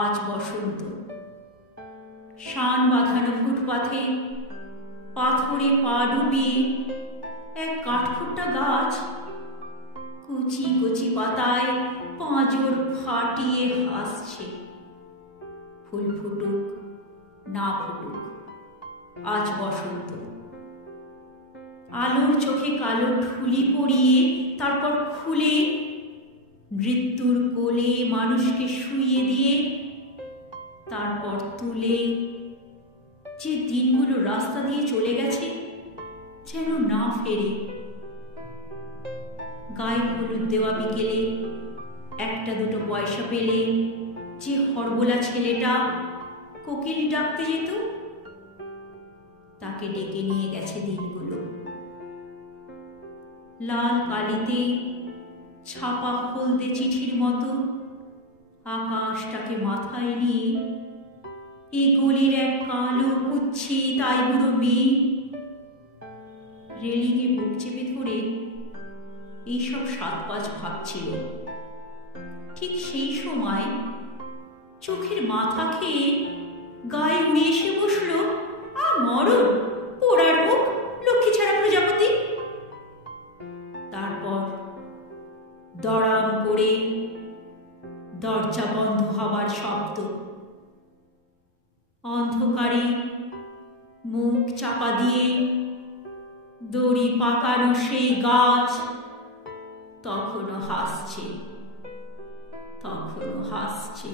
আজ বসন্ত। শান বাঁধানো ফুটপাথে পাথরে পা ডুবিয়ে এক কাঠখোট্টা গাছ কচি কচি পাতায় পাঁজর ফাটিয়ে হাসছে। ফুল ফুটুক না ফুটুক, আজ বসন্ত। আলোর চোখে কালো ঠুলি পরিয়ে তারপর খুলে মৃত্যুর কোলে মানুষকে শুইয়ে দিয়ে তারপর তুলে যে দিনগুলো রাস্তা দিয়ে চলে গেছে যেন না ফেরে। গায়ে হলুদ দেওয়া বিকেলে একটা দুটো পয়সা পেলে যে হরবোলা ছেলেটা কোকিল ডাকতে যেত, তাকে ডেকে নিয়ে গেছে দিনগুলো। লাল কালিতে ছাপা হলদে চিঠির মতো আকাশটাকে মাথায় নিয়ে এ গলির এক কালো কুচ্ছিত আইবুড়ো মেয়ে রেলিংয়ে বুক চেপে ধরে এইসব সাতপাঁচ ভাবছিল। ঠিক সেই সময় চোখের মাথা খেয়ে গায়ে উড়ে এসে বসল মরণ পোড়ার মুখ লক্ষ্মী ছাড়া প্রজাপতি। তারপর দড়াম করে দরজা বন্ধ হবার শব্দ, অন্ধকারে মুখ চাপা দিয়ে দড়ি পাকানো সেই গাছ তখনো হাসছে, তখনো হাসছে।